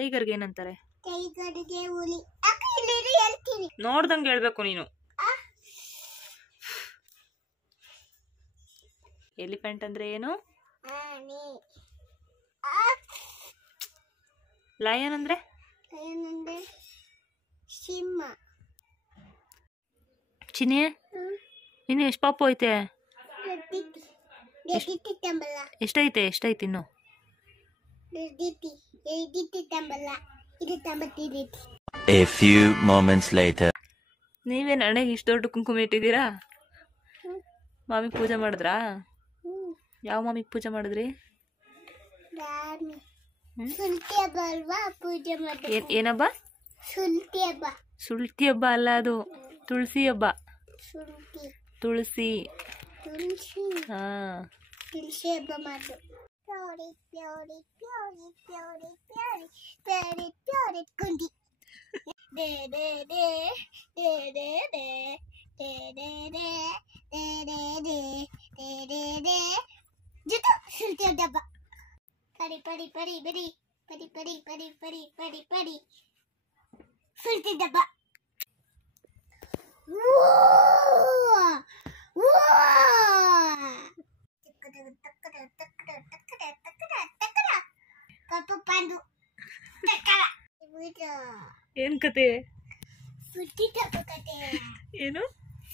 ಟೈಗರ್ಗೆ ಏನಂತಾರೆ? ಟೈಗರ್ಗೆ ಹುಲಿ. ಅಕ್ಕ ಇಲ್ಲಿ ಹೇಳ್ತೀನಿ. ನೋಡ್ದಂಗೆ ಹೇಳ್ಬೇಕು ನೀನು. ಎಲಿಫೆಂಟ್ ಅಂದ್ರೆ ಏನು? ಆನೆ. ಲಯನ್ ಅಂದ್ರೆ? ಲಯನ್ ಅಂದ್ರೆ ಸಿಂಹ. ಚಿನಿ ಇನ್ನು ಎಷ್ಟು ಪಾಪು ಐತೆ? ಎಷ್ಟೈತೆ ಇನ್ನು? A few moments later. ನೀವೇನು ಹಣೆಗೆ ಇಷ್ಟು ದೊಡ್ಡ ಕುಂಕುಮ ಇಟ್ಟಿದ್ದೀರಾ? ಮಾಮಿಗೆ ಪೂಜೆ ಮಾಡಿದ್ರಾ? ಯಾವ ಮಾಮಿಗೆ ಪೂಜೆ ಮಾಡಿದ್ರಿ? ಏನಬ್ಬ? ಸುಳ್ತಿ ಹಬ್ಬ ಅಲ್ಲ, ಅದು ತುಳಸಿ ಹಬ್ಬ. ತುಳಸಿ. ಹಾ, ತುಳಸಿ ಹಬ್ಬ ಮಾಡು. ಕುಂಡಿ ಜೊತೆ ಸುಳ್ತಿ ಹಬ್ಬ. ಪಡಿ ಪಡಿ ಪಡಿ ಬರಿ ಪಡಿ ಪಡಿ ಪಡಿ ಪಡಿ ಪಡಿ ಪಡಿ ಸುಳ್ತಿ ಹಬ್ಬ. ಪಪ್ಪು ಪಾಂಡು ಏನ್ ಕತೆ? ಸುಳ್ತಿ ಡಬ್ಬ ಕತೆ. ಏನು?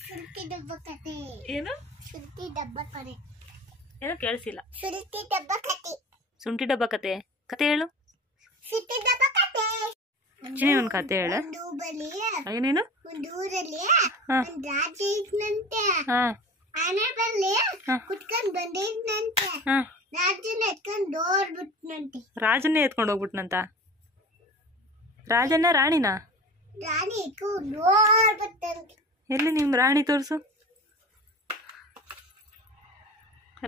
ಸುಳ್ತಿ ಡಬ್ಬ ಕತೆ. ಏನು? ಸುಳ್ತಿ ಡಬ್ಬ ಕತೆ. ಏನೋ ಕೇಳಿಸಿಲ್ಲ. ಸುಳ್ತಿ ಡಬ್ಬ ಕತೆ. ಶುಂಠಿ ಡಬ್ಬ ಕತೆ. ಕತೆ ಹೇಳು. ಸುಳ್ತಿ ಡಬ್ಬ ಕತೆ. ಚಿನಿ ಒಂದು ಕತೆ ಹೇಳು. ಏನೇನು? ಒಂದು ಊರಲ್ಲಿ ಹಾ ಒಂದು ರಾಜ ಇದ್ನಂತೆ. ಹಾ ಆನೆ ಬಲ್ಲಿ ಕುತ್ಕೊಂಡ್ ಬಂದಿದ್ನಂತೆ. ಹಾ ರಾಜನ ಎತ್ಕೊಂಡ್ ಓಡ್ಬಿಟ್ನಂತೆ. ರಾಜನ್ನೇ ಎತ್ಕೊಂಡು ಹೋಗ್ಬಿಟ್ನಂತ? ರಾಜನ ರಾಣಿನ? ರಾಣಿ ಎತ್ಕೊಂಡು ಓಡ್ಬಿಟ್ಟಂತೆ. ಎಲ್ಲಿ ನಿಮ್ ರಾಣಿ ತೋರ್ಸು.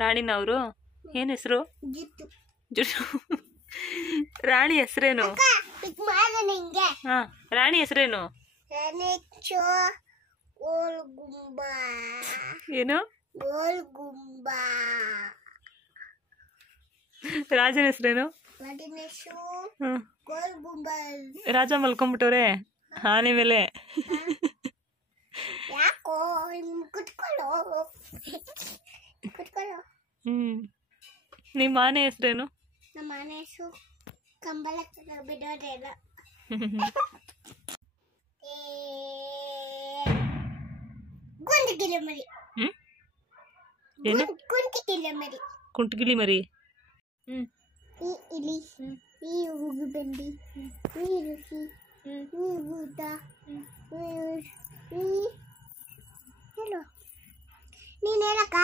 ರಾಣಿನ ಅವರು? ಏನ್ ಹೆಸರು? ಜಿತ್ತು. ರಾಣಿ ಹೆಸರೇನು? ನಿಂಗೆ ಹಾ, ರಾಣಿ ಹೆಸರೇನು? ಗೋಲ್ ಗುಂಬ. ಏನು? ಗೋಲ್ ಗುಂಬ. ರಾಜನ ಹೆಸರೇನು? ಗೋಲ್ ಗುಂಬ. ರಾಜ ಮಲ್ಕೊಂಡ್ಬಿಟ್ಟವ್ರೆ ಆನೆ ಮೇಲೆ. ಯಾಕೋ ಕುತ್ಕೊಳ್ಳೋ ಕುತ್ಕೊಳ್ಳೋ. ನಿಮ್ಮ ಆನೆ ಹೆಸರೇನು? ನಮ್ಮ ಆನೆ ಹೆಸರು ಕಂಬಳ ಬಿಡೋದಿಲ್ಲ. ಗುಂಟಗಿಲಿ ಮರಿ. ಏನು? ಕುಂಟಿಗಿಲಿ ಮರಿ. ಕುಂಟಗಿಲಿ ಮರಿ. ಈ ಇಲಿ, ಈ ಉಗುಬಂಡಿ, ಈ ರುಚಿ, ಈ ಊಟ.